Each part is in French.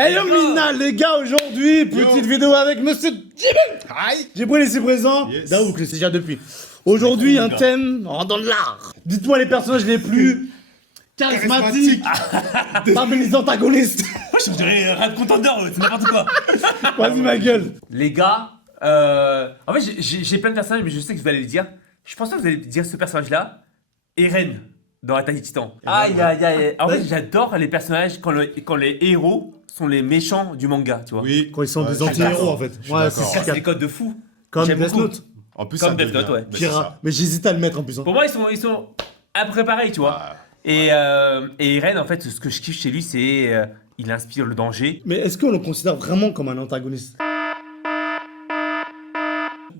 Hello Mina, les gars, aujourd'hui, petite vidéo avec Monsieur Djibril. Djibril ici présent. Yes. Daouk, je le sais déjà depuis. Aujourd'hui, un thème dans l'art. Dites-moi les personnages les plus charismatiques parmi les antagonistes. Moi je dirais Rap Contender, c'est n'importe quoi. Vas-y ma gueule. Les gars, en fait j'ai plein de personnages mais je sais que vous allez le dire. Je pense pas que vous allez dire ce personnage-là. Eren dans Attaque des Titans. Aïe aïe aïe. En fait j'adore les personnages quand les héros sont les méchants du manga, tu vois. Oui. Quand ils sont des je suis anti-héros d'accord. en fait. Je suis Ouais, d'accord. Ça c'est c'est des codes de fou. comme J'aime Death beaucoup. Note. En plus, Comme ça Death Note, devient- ouais. mais c'est Pira. ça. Mais j'hésite à le mettre en plus. Hein. Pour moi ils sont à peu près pareils, tu vois. Et Eren en fait ce que je kiffe chez lui c'est il inspire le danger. Mais est-ce qu'on le considère vraiment comme un antagoniste?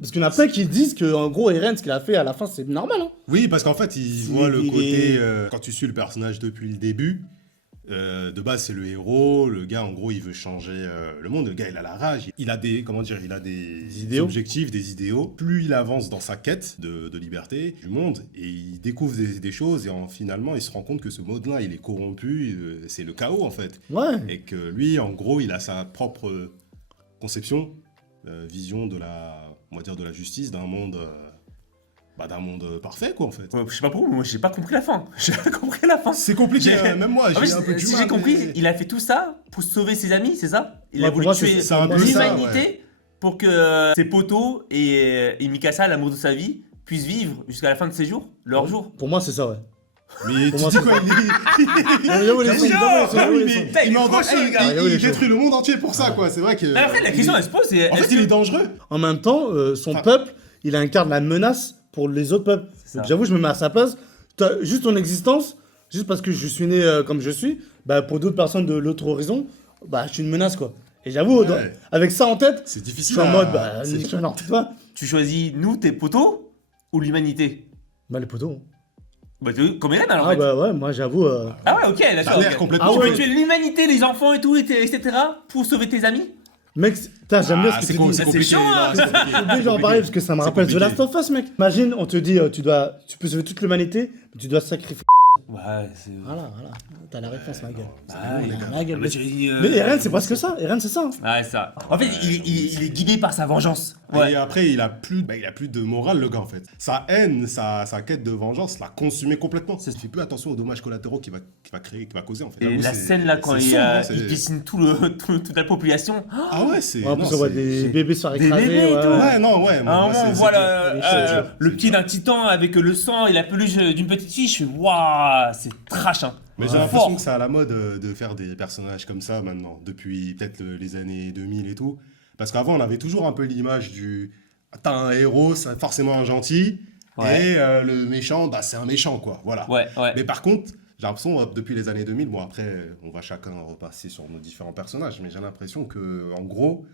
Parce qu'il y en a plein qui disent que en gros Eren, ce qu'il a fait à la fin, c'est normal. Hein. Oui, parce qu'en fait, il Si, voit le il côté. est- Quand tu suis le personnage depuis le début, de base, c'est le héros. Le gars, en gros, il veut changer le monde. Le gars, il a la rage. Il a des. Comment dire? Il a des idéaux. objectifs, des idéaux. Plus il avance dans sa quête de liberté du monde, et il découvre des choses, et finalement, il se rend compte que ce monde-là, il est corrompu. C'est le chaos, en fait. Ouais. Et que lui, en gros, il a sa propre conception, vision de la, on va dire, de la justice, d'un monde parfait, quoi, en fait. Je sais pas pourquoi, mais moi j'ai pas compris la fin. J'ai pas compris la fin. C'est compliqué, J'ai- même moi, En j'ai fait, un peu du si mal. j'ai compris, mais- il a fait tout ça pour sauver ses amis, c'est ça? Il Ouais, a pour voulu moi, tuer c'est un peu ça, l'humanité pour que ses potos et Mikasa, l'amour de sa vie, puissent vivre jusqu'à la fin de ses jours, leur jour. Pour moi, c'est ça, ouais. Mais Pour tu moi, dis c'est quoi, J'avoue, les sons, sûr. j'avoue, les sons. Putain, il est il trop chaud, le gars. Ah, oui, les détruit le monde entier pour ça, quoi. C'est vrai que. Mais après, la question elle se pose, c'est En est-ce fait, il que- est dangereux. En même temps, son Enfin- peuple, il incarne la menace pour les autres peuples. ça. Donc j'avoue, je me mets à sa place. Juste ton existence, juste parce que je suis né comme je suis, bah, pour d'autres personnes de l'autre horizon, bah, je suis une menace, quoi. Et j'avoue, Ouais. avec ça en tête, C'est je difficile. suis en à- mode, bah, c'est- non, tu vois. tu choisis nous, tes potos, ou l'humanité? Bah, les potos. Bah, comme Eren alors en Ah, fait. bah, ouais, moi, j'avoue. Ah ouais, ok, Ça a d'accord. l'air ok. complètement. Tu Ah ouais. peux tuer l'humanité, les enfants et tout, etc. pour sauver tes amis? Mec, putain, j'aime bien ce que c'est tu cool, dis. c'est C'est compliqué. chiant, hein. là, c'est compliqué. Je vais en parler parce que ça me C'est rappelle The compliqué. Last of Us, mec. Imagine, on te dit, tu peux sauver toute l'humanité, mais tu dois sacrifier. Ouais, c'est. Voilà. T'as la réponse, ma gueule. Ah, Ma gueule. mais tu dis, Mais Eren, c'est presque ça. Eren, c'est ça. Ouais, ça. En fait, il est guidé par sa vengeance. Ouais. Et après, il a plus de morale, le gars, en fait. Sa haine, sa quête de vengeance l'a consumé complètement. Il fait plus attention aux dommages collatéraux qu'il va créer, qu'il va causer, en fait. Et J'avoue, la c'est- scène là, quand c'est il, sombre, hein, il dessine toute la population. Ah ouais, c'est. En non, plus, on voit c'est- des bébés se faire Des écraser. bébés et ouais, tout. ouais. Ouais, non, ouais. À un moi, moment, c'est- on voit c'est dur. le pied d'un titan avec le sang et la peluche d'une petite fille. Je fais waouh, c'est trash, hein. Mais j'ai Ouais. l'impression Fort. que c'est à la mode de faire des personnages comme ça maintenant, depuis peut-être les années 2000 et tout. Parce qu'avant, on avait toujours un peu l'image du. T'as un héros, c'est forcément un gentil, Ouais. et le méchant, bah, c'est un méchant, quoi. Voilà. Ouais, ouais. Mais par contre, j'ai l'impression, depuis les années 2000, bon, après, on va chacun repasser sur nos différents personnages, mais j'ai l'impression que, en gros.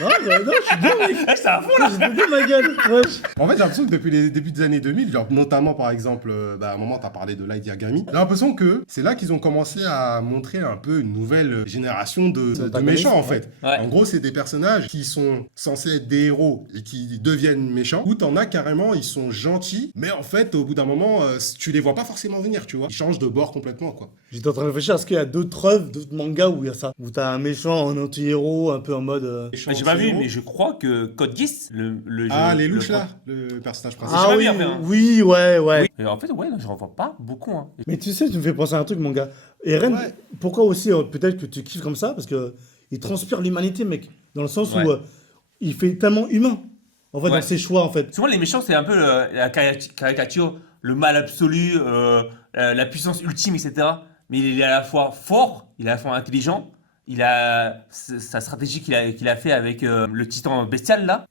Non, je suis bien, mec. Ah, c'est à fond là. J'étais bien, ma gueule. Wesh. En fait, j'ai l'impression que depuis les débuts des années 2000, genre, notamment par exemple, à un moment, tu as parlé de Light Yagami, j'ai l'impression que c'est là qu'ils ont commencé à montrer un peu une nouvelle génération de méchants, en fait. Ouais. En gros, c'est des personnages qui sont censés être des héros et qui deviennent méchants, ou t'en as carrément, ils sont gentils, mais en fait, au bout d'un moment, tu les vois pas forcément venir, tu vois. Ils changent de bord complètement, quoi. J'étais en train de réfléchir, est-ce qu'il y a d'autres œuvres, d'autres mangas où il y a ça? Où t'as un méchant, un anti-héros, un peu en mode. Mais j'ai pas vu, mais je crois que Code Geass, le jeu. Ah, les le- louches là, le personnage principal. Ah pas oui, vu, après, hein. oui, ouais. Oui. Et en fait, ouais, non, je revois pas beaucoup. Hein. Mais tu sais, tu me fais penser à un truc, mon gars. Eren, Ouais. pourquoi aussi, peut-être que tu kiffes comme ça? Parce que il transpire l'humanité, mec. Dans le sens Ouais. où il fait tellement humain. En fait, Ouais. dans ses choix, en fait. Souvent, les méchants, c'est un peu la caricature, le mal absolu, la puissance ultime, etc. Mais il est à la fois fort, il est à la fois intelligent. Il a sa stratégie qu'il a fait avec le titan bestial là.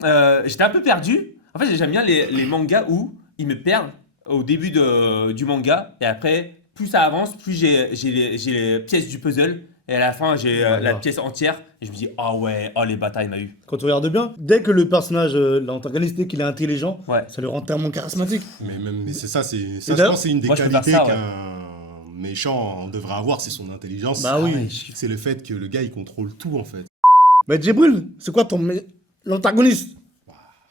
J'étais un peu perdu. En fait, j'aime bien les mangas où ils me perdent au début du manga et après, plus ça avance, plus j'ai les pièces du puzzle et à la fin j'ai la D'accord. pièce entière et je me dis ah ouais, oh les batailles il m'a eu. Quand tu regardes bien, dès que le personnage, l'antagoniste, dès qu'il est intelligent, Ouais. ça le rend tellement charismatique. Mais c'est ça, je d'ailleurs, pense que c'est une des moi, je préfère qualités ça, ouais. qu'un méchant devrait avoir, c'est son intelligence. Bah oui. Ah ouais, je kiffe. C'est le fait que le gars, il contrôle tout, en fait. Mais Djibril, c'est quoi l'antagoniste?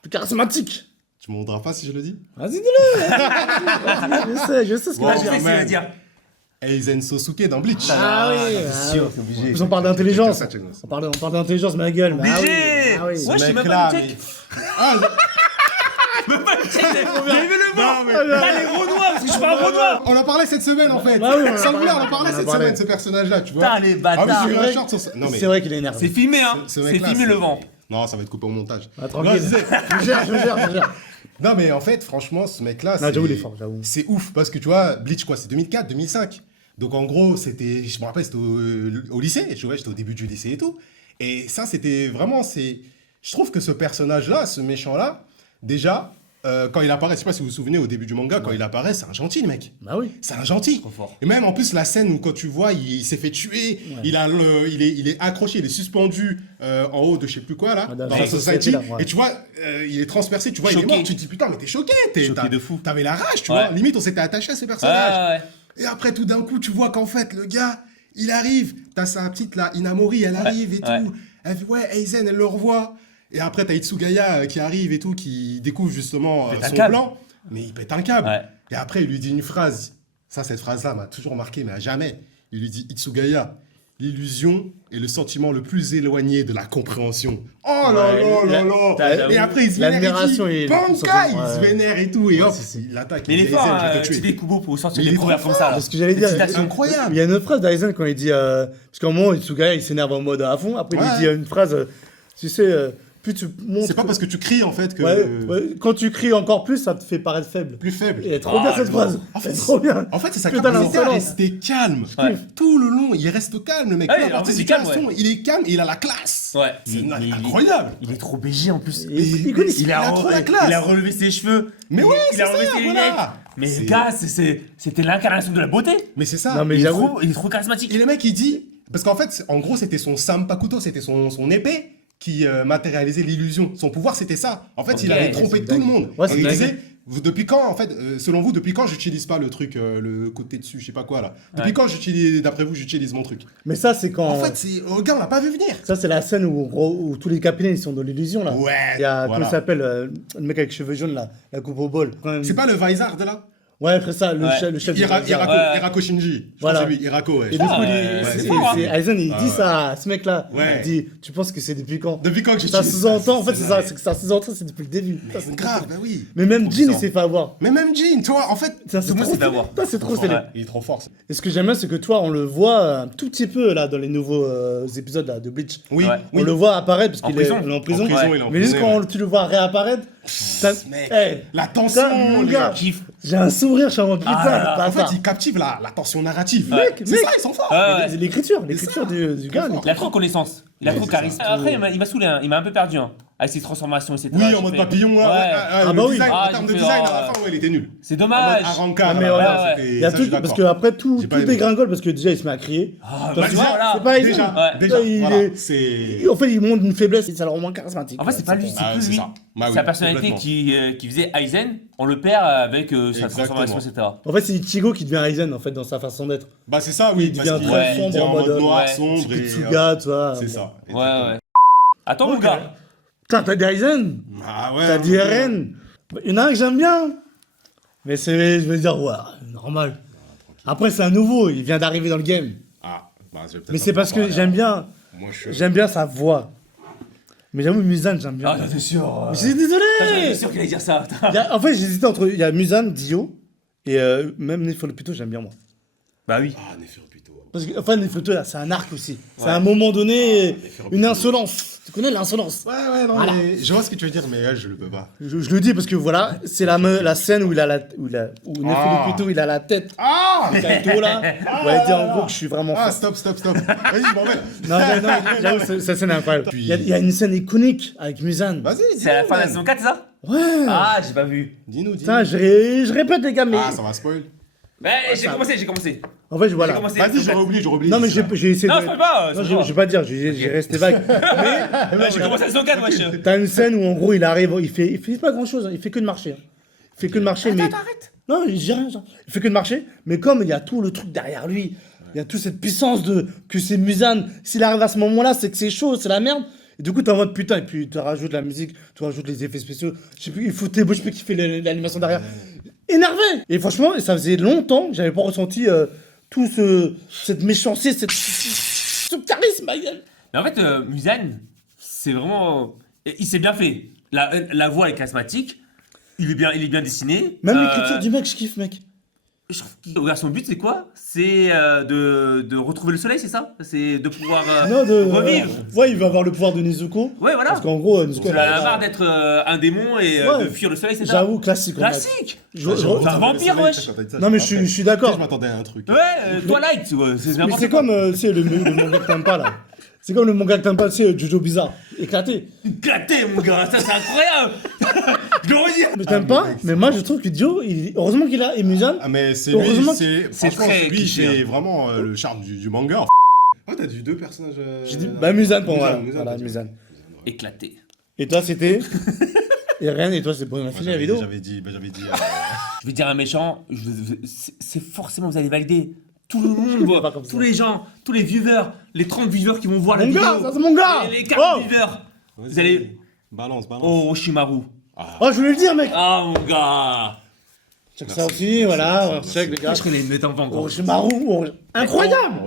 Plus charismatique. Tu m'en voudras pas si je le dis? Vas-y, dis-le. Je sais ce qu'il Bon, va je dire. sais ce qu'il va dire. Aizen Sosuke dans Bleach. Ah oui, c'est sûr, c'est obligé. Plus on parle d'intelligence. Check ça. On parle d'intelligence, ma gueule. mais ah oui, Obligé. ah oui. Ouais, je sais même Mec-là, pas le check. Ah, J'ai vu le Non, mot. mais- T'as les Renois, parce que je suis pas un Renois. on en parlait cette semaine en fait. Bah oui, on en Sans le parlait. vouloir, on en parlait On en cette parlait. semaine, ce personnage-là, tu vois. Putain, les bâtards. Ah oui, C'est c'est vrai. short sur ça. Non, mais C'est vrai qu'il est énervé. C'est filmé, hein. ce C'est mec-là, filmé le vent. Non, ça va être coupé au montage. Ah, tranquille. Non, je disais- Je gère. Non, mais en fait, franchement, ce mec-là, Non, j'avoue, il est fort, j'avoue. c'est ouf. Parce que tu vois, Bleach, quoi, c'est 2004, 2005. Donc en gros, c'était. Je me rappelle, c'était au lycée. J'étais au début du lycée et tout. Et ça, c'était vraiment. Je trouve que ce personnage-là, ce méchant-là, déjà, quand il apparaît, je sais pas si vous vous souvenez, au début du manga, quand il apparaît, c'est un gentil, le mec. Bah oui. C'est un gentil. Trop fort. Et même en plus, la scène où quand tu vois, il s'est fait tuer, il est accroché, il est suspendu en haut de je sais plus quoi là, Ah, dans dans la la society. société, là, ouais. Et tu vois, il est transpercé, tu vois, il est Choqué. mort. Tu te dis putain, mais t'es choqué. Choqué de fou. T'avais la rage, tu Ouais. vois. Limite, on s'était attaché à ce personnage. Ouais. Et après, tout d'un coup, tu vois qu'en fait, le gars, il arrive. T'as sa petite là, Inamori, elle arrive et ouais. tout. Elle fait ouais, Aizen, elle le revoit. Et après, t'as Itsugaya qui arrive et tout, qui découvre justement pète un son câble. plan. Mais il pète un câble. Ouais. Et après, il lui dit une phrase. Ça, cette phrase-là m'a toujours marqué, mais à jamais. Il lui dit Itsugaya, l'illusion est le sentiment le plus éloigné de la compréhension. Oh là Ouais, là là t'as- là. Et après, il se vénère. l'admiration Il et dit, le- Bankai, il ouais. se vénère et tout. Et hop, c'est- il attaque. Mais il est dit, fort, Aizen, je vais hein, te tuer. petit Kubo pour sortir Mais des il est proverbes trop comme ça. fort. là. C'est ce que j'allais dire. Citation. Incroyable. Il y a une phrase d'Aizen quand il dit. Parce qu'à un moment, Itsugaya, il s'énerve en mode à fond. Après, Ouais. il dit une phrase. Tu sais, plus tu montres. C'est pas parce que tu cries en fait que. Ouais, quand tu cries encore plus, ça te fait paraître faible. Plus faible. Elle est trop bien cette non. phrase. En fait, Elle est trop bien. En fait, c'est sa Putain, capacité à l'insolence. rester calme. Ouais. Tout le long, il reste calme, le mec. Ouais, Peu en importe fait, ses il est calme, situations, il est calme et il a la classe. Ouais. C'est incroyable. Il est trop BG en plus. Il connaît- Il a trop la classe. Il a relevé ses cheveux. Mais ouais, il c'est a relevé ça, ses voilà. lunettes. Mais C'est- le gars, c'était l'incarnation de la beauté. Mais c'est ça. Non, mais Il est j'avoue. trop- il est trop charismatique. Et le mec, il dit. Parce qu'en fait, en gros, c'était son Sampakuto, c'était son épée qui matérialisait l'illusion. Son pouvoir, c'était ça. En fait, il Ok. avait trompé C'est tout le dingue. monde. Ouais, Et c'est il dingue. disait. Depuis quand, en fait, selon vous, depuis quand j'utilise pas le truc, le côté dessus, je sais pas quoi là. Depuis Ouais. quand j'utilise, d'après vous, j'utilise mon truc. Mais ça, c'est quand. En fait, c'est, le gars, on l'a pas vu venir. Ça, c'est la scène où tous les capitaines ils sont dans l'illusion là. Ouais, Il y a, voilà. comment il s'appelle, le mec avec cheveux jaunes là, la coupe au bol. Quand même- C'est pas le Vizard de là. Ouais, après ça, le, Ouais. le chef du Irako, Vizard. Ouais. Irako Shinji. Je Voilà. pense que c'est lui, Irako, ouais. Et du coup, Ah, il ouais, c'est c'est fort, hein. Aizen, il Ah, dit ouais. ça à ce mec-là. Ouais. Il dit, tu penses que c'est depuis quand Depuis quand que Ça j'utilise sous-entend, en fait, c'est ça, ouais. c'est que ça sous-entend, c'est depuis le début. Ça, C'est grave, bah oui. Mais même Trop Jin, il puissant. s'est fait avoir. Mais même Jin, toi, en fait. Ça, c'est Tout le monde trop s'est fait avoir. stylé. Ça, c'est trop stylé. Ouais. Il est trop fort. ça. Et ce que j'aime bien, c'est que toi, on le voit un tout petit peu là dans les nouveaux épisodes là, de Bleach. Oui, Ouais. oui. On le voit apparaître parce En qu'il est prison. il est en En prison. prison, Ouais. il est en Mais juste prison, quand ouais. tu le vois réapparaître, Mec, hey, la tension, mon le gars. gars. Kiff. j'ai un sourire, je suis en mode putain, Ah, pas En fait, ça. il captive la tension narrative. Mec, c'est mec. ça, ils sont forts. Ouais, ouais. L'écriture ça. du gars. fort. Il a trop connaissance. Il a Ouais, trop c'est charisme. ça. Après, il m'a saoulé, hein. Il m'a un peu perdu, hein. Avec ses transformations, etc. Oui, J'ai en mode fait- papillon, là. Ouais. Ah, le bah oui. design, Ah, en termes de j'ai fait, design, oh, à la fin, ouais, il était nul. C'est En mode dommage. Aranka, Ah, mais là, voilà, ouais, ouais. c'était- Il y a ça, tout, je suis parce d'accord. que après tout J'ai pas aimé. dégringole parce que déjà il se met à crier. Ah, Toi, bah, tu tu vois, vois, voilà. c'est pas Aizen. Déjà, Ouais. déjà, Il voilà, est- c'est... En fait, il montre une faiblesse et ça le rend moins charismatique. En fait, c'est pas lui, c'est Ah, plus c'est lui. ça. Bah oui, Sa personnalité complètement. qui faisait Aizen, on le perd avec sa Exactement. transformation, etc. En fait, c'est Ichigo qui devient Aizen en fait dans sa façon d'être. Bah c'est ça, oui, Il parce devient qu'il très il sombre devient en en mode mode, noir, ouais, sombre, et... Kitsuga, tu vois. C'est ça. Ouais, ouais. Attends, mon Ok. gars. Putain, t'as des Aizen, Ah ouais. t'as des RN. Il y en a un que j'aime bien. Mais c'est, je vais dire, ouais, normal. Après, c'est un nouveau, il vient d'arriver dans le game. Ah, bah, je vais peut-être Mais c'est pas parce que parler, j'aime hein. bien, Moi, je suis... j'aime bien sa voix. Mais j'avoue, Muzan, j'aime bien. Ah, c'est sûr. Mais je suis désolé. J'étais sûr qu'il allait dire ça. En fait, j'hésitais entre, il y a Muzan, Dio, et même Neferupito, j'aime bien moi. Bah oui. Ah, Neferupito. Parce que, enfin, Neferupito, là, c'est un arc aussi. C'est Ouais. à un moment donné, Neferupito. une insolence. Tu connais l'insolence? Ouais, non, Voilà. mais je vois ce que tu veux dire, mais là, je le peux pas. Je le dis parce que voilà, c'est la scène où Neferupito, il a la tête. Ah Kaito là, où elle dit en gros que je suis vraiment Ah, fort. stop. Vas-y, je m'en vais. Non, j'avoue, cette scène est incroyable. Puis- Il y a une scène iconique avec Muzan. Vas-y, dis-nous. C'est à la fin de la man. saison 4, c'est ça Ouais. Ah, j'ai pas vu. Dis-nous. Putain, je répète les gars, mais Ah, ça va spoil. Mais j'ai commencé. en fait, J'ai voilà. commencé. Vas-y, j'aurais oublié. Non, mais j'ai essayé Non, de. je peux pas. Non, je vais pas dire, j'ai resté vague. Là, j'ai commencé la saison 4, wesh. T'as une scène où en gros il arrive, il fait pas grand chose, il fait que de marcher. Il fait que de marcher, mais. Arrête. Non, il dit rien. Il fait que de marcher, mais comme il y a tout le truc derrière lui, il y a toute cette puissance de que c'est Muzan. S'il arrive à ce moment-là, c'est que c'est chaud, c'est la merde. Et du coup, t'es en mode putain, et puis tu rajoutes la musique, tu rajoutes les effets spéciaux. Je sais plus, il faut je sais plus qui fait l'animation derrière. Énervé. Et franchement, ça faisait longtemps que j'avais pas ressenti cette méchanceté, ce charisme, ma gueule. Mais en fait, Muzan, c'est vraiment. Il s'est bien fait. La voix est charismatique. Il est bien dessiné. Même l'écriture du mec, je kiffe, mec. Je trouve que regarde, son but, c'est quoi? C'est de retrouver le soleil, c'est ça? C'est de pouvoir Non, revivre. Ouais, il va avoir le pouvoir de Nezuko. Ouais, voilà. Parce qu'en gros, Nezuko. Il en a marre d'être un démon et Ouais. de fuir le soleil, c'est ça? J'avoue, classique. en fait. Classique! Je- un vampire, wesh. Non, mais je suis d'accord. Je m'attendais à un truc. Ouais, Twilight, ouais, c'est Mais n'importe c'est quoi. comme, tu sais, le manga que t'aimes pas, là. C'est comme le manga que t'aimes pas, tu sais, Jojo Bizarre. Éclaté. Éclaté, mon gars, ça c'est incroyable! Je le redis! Mais t'aimes pas, mais moi, je trouve que Dio, heureusement qu'il a, et Muzan. Ah, mais c'est Heureusement lui, c'est franchement, très lui, cliché, c'est hein. vraiment le charme du manga. Oh, t'as dit deux personnages. J'ai dit, bah, Muzan pour moi. Muzan, Voilà, t'as dit. Muzan. Éclaté. Et toi, c'était. Et rien, et toi, c'est bon, on a fini la vidéo. J'avais dit. Je vais dire un méchant, c'est forcément, vous allez valider. Tout le monde, pas voit, comme ça. tous les gens, tous les viewers, les 30 viewers qui vont voir la Mon vidéo. gars, ça c'est mon gars. Et les 40 Oh, viewers. Vous allez. Balance. Oh, Orochimaru. oh, je voulais le dire, mec. Ah, mon gars. Check ça aussi, voilà. Check, les gars. Je connais le temps pas encore. Orochimaru, incroyable.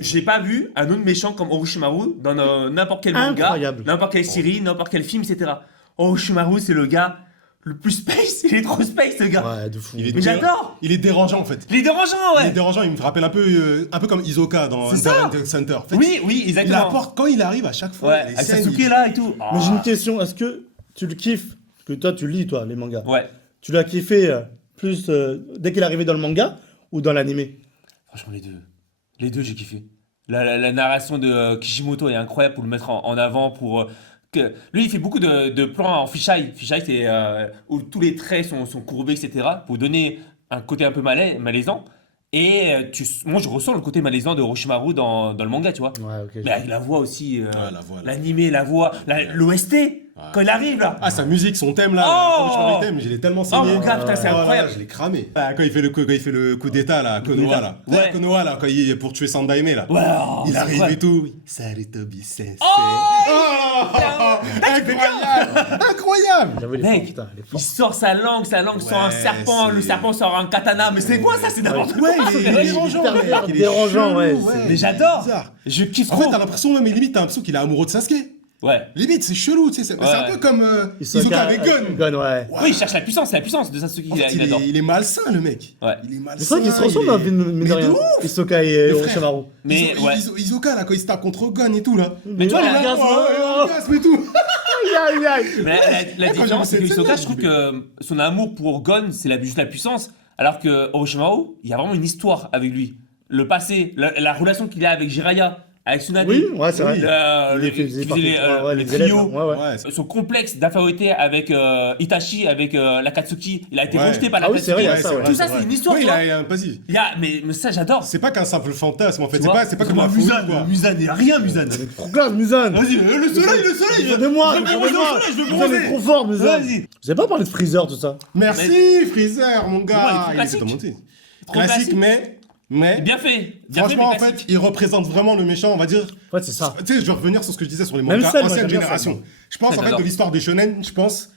J'ai pas vu un autre méchant comme Orochimaru dans n'importe quel manga, Incroyable. n'importe quelle série, n'importe quel film, etc. Orochimaru, c'est le gars le plus space. Il est trop space, le gars. Ouais, de fou. Il est Mais j'adore. Il est dérangeant en fait. Il est dérangeant, Il est ouais. dérangeant, il me rappelle un peu comme Isoka dans C'est ça. Hunter x Hunter. En fait, Oui, il exactement. apporte quand il arrive à chaque fois. Ouais, les avec scènes, Sasuke là et tout. Mais j'ai Ah. une question, est-ce que tu le kiffes? Que toi, tu lis, toi, les mangas. Ouais. Tu l'as kiffé plus dès qu'il est arrivé dans le manga ou dans l'animé? Franchement, les deux. Les deux, j'ai kiffé. La narration de Kishimoto est incroyable pour le mettre en avant. Lui, il fait beaucoup de plans en fisheye. Fisheye, c'est où tous les traits sont courbés, etc. Pour donner un côté un peu malaisant. Et moi, je ressens le côté malaisant de Orochimaru dans le manga, tu vois. Ouais, ok. Mais avec la voix aussi. la voix, là. L'animé, la voix. l'OST, quand il arrive, là. Ah, sa musique, son thème là. Oh Franchement, le thème, je l'ai tellement Oh, saigné. mon gars, putain, c'est Oh là là, incroyable. je l'ai cramé. Ah, quand il fait le coup d'état là, Konoha là. Ouais. Konoha là, quand il est pour tuer Sandaime là. Ouais, oh, Il c'est arrive incroyable. et tout. Salut Tobi Sensei. Oh Incroyable. Incroyable. J'avoue, il est Mec, fort, putain, il est il fort. sort sa langue sort un Ouais, serpent, le c'est- serpent sort un katana, mais c'est quoi ça? C'est n'importe quoi! Ouais, il est Ouais, dérangeant. il est mec, hyper il est dérangeant, chelou, ouais, c'est- Mais j'adore! bizarre. Je kiffe En trop! fait, t'as l'impression, même limite, t'as l'impression qu'il est amoureux de Sasuke. Ouais. Limite, c'est chelou, tu sais. C'est Ouais. un peu comme Isoka avec Gun. Gun, ouais. Oui, il cherche la puissance, c'est la puissance de Sasuke En qu'il fait, il adore. il est malsain, le mec. Ouais. Il est malsain. Mais c'est vrai qu'ils se ressemblent, hein, mine de Mais rien. de ouf. Hisoka et frère. Orochimaru. Mais ouais. Isoka, là, quand il se tape contre Gun et tout, là. Mais tu vois, il la- regarde, Orgasme et tout. aïe, aïe, aïe. Mais la Quand j'ai différence, c'est que vu cette Hisoka, scène-là, je trouve j'ai dit, que son amour pour Gon, c'est juste la puissance, alors que Orochimaru, il y a vraiment une histoire avec lui. Le passé, la relation qu'il a avec Jiraiya, avec Tsunade. Oui, ouais, c'est vrai. Le, Il faisait qui partie- faisait ouais, le les élèves, trio. ouais, ouais. Ouais, c'est- Son complexe d'infériorité avec Itachi, avec l'Akatsuki, il a été Ouais. rejeté par Ah oui, c'est vrai, il y a l'Akatsuki. ça, ouais. Tout ça, c'est une histoire, Oui, tu il vois. a un vas-y. Mais ça, j'adore. C'est pas qu'un simple fantasme, en fait. Tu C'est vois. pas comme un Musan, quoi. Musan, il n'y a rien, Musan. Trop classe, Muzan. Vas-y, le soleil. Regardez-moi, Je veux regardez-moi. bronzer, je veux Muzan bronzer. est trop fort, Muzan. Vas-y. Vous avez pas parlé de Freezer, tout ça? Merci, Freezer, mon Ouais, il est gars. trop Il est classique. tout monté. Trop Classique, classique. mais. Bien fait. Franchement, en mais fait, classique. il représente vraiment le méchant, on va dire. En fait, c'est ça. Tu sais, je vais revenir sur ce que je disais sur les Même mangas celle, moi, ancienne j'aime bien génération. celle, Je pense, Ouais, en fait, j'adore. de l'histoire des shonen, je pense,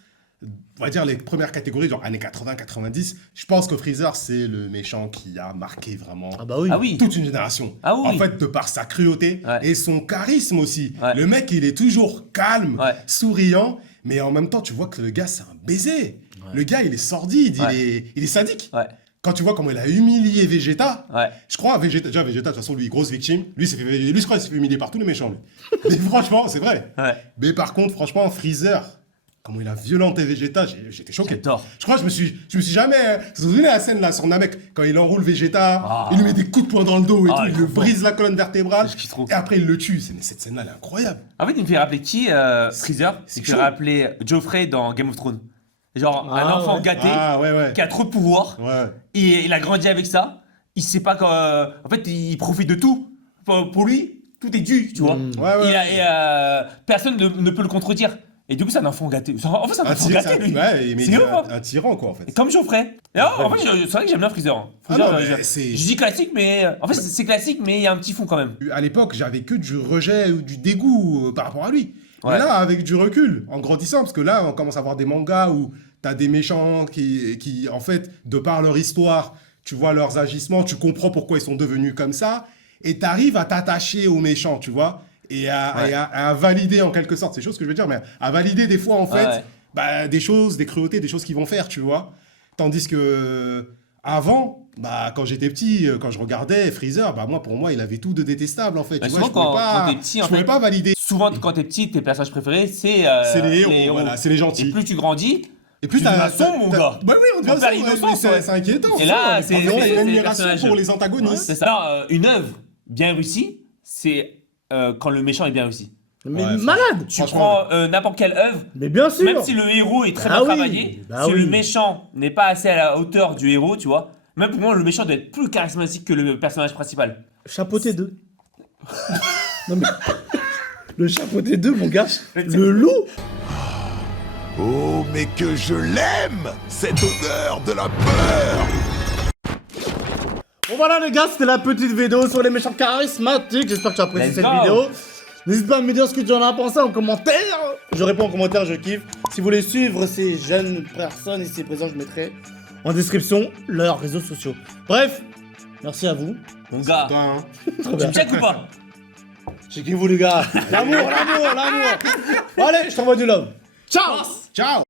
on va dire les premières catégories, genre années 80, 90, je pense que Freezer, c'est le méchant qui a marqué vraiment Ah bah oui. Ah oui. toute une génération. Ah oui. En fait, de par sa cruauté Ouais. et son charisme aussi. Ouais. Le mec, il est toujours calme, Ouais. souriant, mais en même temps, tu vois que le gars, c'est un baiser. Le gars, il est sordide, Ouais. il est sadique. Ouais. Quand tu vois comment il a humilié Vegeta, Ouais. je crois à Vegeta, déjà Vegeta, de toute façon, lui, grosse victime. Lui, je crois qu'il s'est fait humilier par tous les méchants, lui. Mais franchement, c'est vrai. Ouais. Mais par contre, franchement, Freezer, comment il a violenté Vegeta, j'étais choqué. J'adore. Je crois que je me suis jamais. Vous vous souvenez la scène là sur Namek, quand il enroule Vegeta, Ah. il lui met des coups de poing dans le dos et Ah, tout, il il est le trop fort. brise la colonne vertébrale, Je kiffe trop. et après il le tue. Mais cette scène là, elle est incroyable. En fait, il me fait rappeler qui Freezer. c'est Il me fait chaud. rappeler Joffrey dans Game of Thrones. Genre un Ah, enfant ouais. gâté Ah ouais, ouais. qui a trop de pouvoir. Ouais. Et il a grandi avec ça. Il sait pas en fait, il profite de tout. Pour lui, tout est dû, tu vois. Mm. Ouais, ouais. Personne ne peut le contredire. Et du coup, c'est un enfant gâté. En fait, c'est un Un enfant tyran, gâté, lui. ouais, mais C'est il est ouf, hein. un tyran quoi en fait. Et comme Geoffrey. Et en fait, c'est vrai que j'aime bien Freezer. Hein. Ah Freezer, non, mais je c'est- dis classique, mais en fait, c'est classique, mais il y a un petit fond quand même. À l'époque, j'avais que du rejet ou du dégoût par rapport à lui. Ouais. Mais là, avec du recul, en grandissant, parce que là, on commence à voir des mangas où t'as des méchants qui, en fait, de par leur histoire, tu vois leurs agissements, tu comprends pourquoi ils sont devenus comme ça, et t'arrives à t'attacher aux méchants, tu vois, et à valider en quelque sorte, c'est chose que je veux dire, mais à valider des fois, en fait, Ouais. bah, des choses, des cruautés, des choses qu'ils vont faire, tu vois. Tandis que avant, bah, quand j'étais petit, quand je regardais Freezer, bah, pour moi, il avait tout de détestable, en fait. Bah, Tu vois, souvent, je quand t'es petit, en pouvais fait, pas valider. Souvent, quand t'es petit, tes personnages préférés, c'est C'est les héros, voilà, c'est les gentils. Et plus tu grandis, Et plus tu deviens sombre, mon gars. Bah oui, on devient On perd sombre, l'innocence, mais ouais. c'est inquiétant. Et là, c'est on a une les admiration personnages. pour les antagonistes. C'est ça. Alors, une œuvre bien réussie, c'est quand le méchant est bien réussi. Mais Ouais, malade. Tu Franchement, prends n'importe quelle œuvre, Mais bien sûr. même si le héros est très Bah bien oui, travaillé, bah si oui. le méchant n'est pas assez à la hauteur du héros, tu vois, même pour moi, le méchant doit être plus charismatique que le personnage principal. Chapeauté 2. Non mais. Le chapeauté 2, mon gars. Le loup. Oh, mais que je l'aime, cette odeur de la peur. Bon voilà les gars, c'était la petite vidéo sur les méchants charismatiques. J'espère que tu as apprécié Let's cette go. vidéo. N'hésite pas à me dire ce que tu en as pensé en commentaire. Je réponds en commentaire, je kiffe. Si vous voulez suivre ces jeunes personnes ici présents, je mettrai en description leurs réseaux sociaux. Bref, merci à vous. Mon gars, Putain, hein. Très tu bien. me check ou pas? Checkez-vous les gars. L'amour, l'amour, l'amour. Allez, je t'envoie du love. Ciao. Ciao.